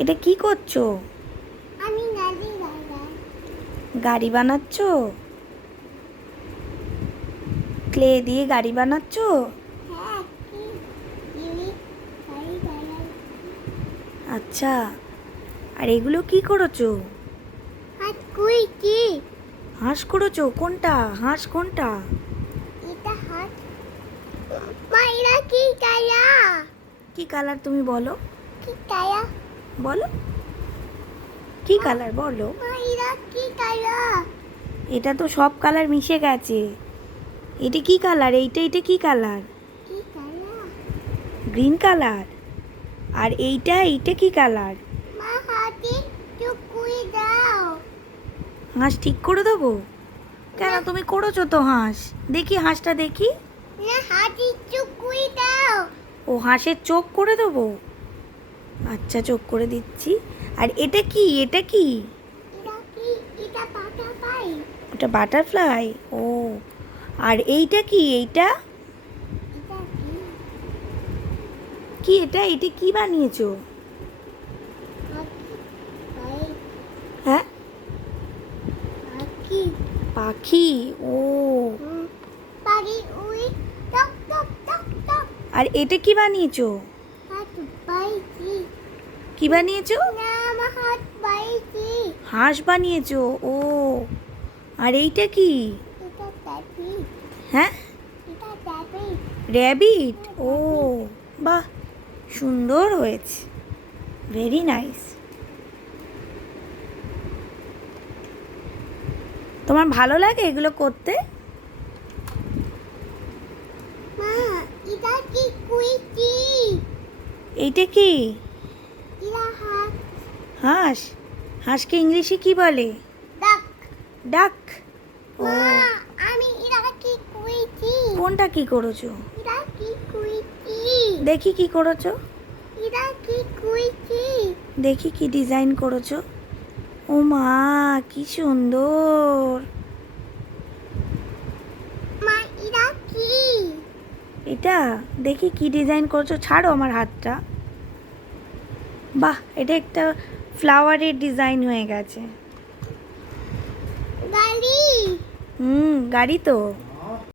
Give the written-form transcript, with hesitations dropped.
এটা কি করছো? আমি গাড়ি বানাই। গাড়ি বানাচ্ছ? ক্লে দিয়ে গাড়ি বানাচ্ছ? হ্যাঁ, কি ইউই গাড়ি বানাই। আচ্ছা, আর এগুলো কি করেছো? হাত কুই কি? হাঁস করেছো? কোনটা হাঁস কোনটা? এটা হাত। মাইরা কি কায়া? কি কালার তুমি বলো? কি কায়া? বলো কি কালার বলো? মাইরা কি কায়া? এটা তো সব কালার মিশে গেছে। এটা কি কালার? এইটা কি কালার? কি কায়া? Green colour. আর এইটা কি কালার? মা হাতে চুকুই দাও। হাঁস ঠিক করে দেবো? কেন, না। তুমি করেছো তো হাঁস। দেখি হাঁসটা দেখি। না, হাতে চুকুই দাও। ও, হাঁসের চোখ করে দেবো? আচ্ছা, চোখ করে দিচ্ছি। আর এটা কি? এটা কি? এটা পাতা পাই। ওটা বাটারফ্লাই। ও, আর এইটা কি? এইটা এটা কি? কি? এটা কি বানিয়েছো? পাখি পাই। হ্যাঁ, পাখি। পাখি। ও, পাখি উই টক টক টক টক। আর এটা কি বানিয়েছো? হাত পাইছি। কি বানিয়েছো? না, আমার হাত পাইছি। হাঁস বানিয়েছো? ও, আর এইটা কি? এটা ট্যাপি। হ্যাঁ, এটা ট্যাপি। র্যাবিট। ও, বাহ, সুন্দর হয়েছে, ভেরি নাইস। তোমার ভালো লাগে এগুলো করতে? মা, এটা কি কুইছি? এইটা কি? এটা হাত। হাঁস। হাঁসকে ইংলিশে কি বলে? ডাক। ডাক। ও, মা, আমি এটা কি কুইছি? কোনটা কি করেছো? এটা কি কুইছি? দেখি কি করেছো। এটা কি কুইছি? দেখি কি ডিজাইন করেছো। ও মা, কি সুন্দর। মা, এটা কি? এটা দেখি কি ডিজাইন করেছো। ছাড়ো আমার হাতটা। বাহ, এটা একটা ফ্লাওয়ারের ডিজাইন হয়ে গেছে। গাড়ি। গাড়ি তো।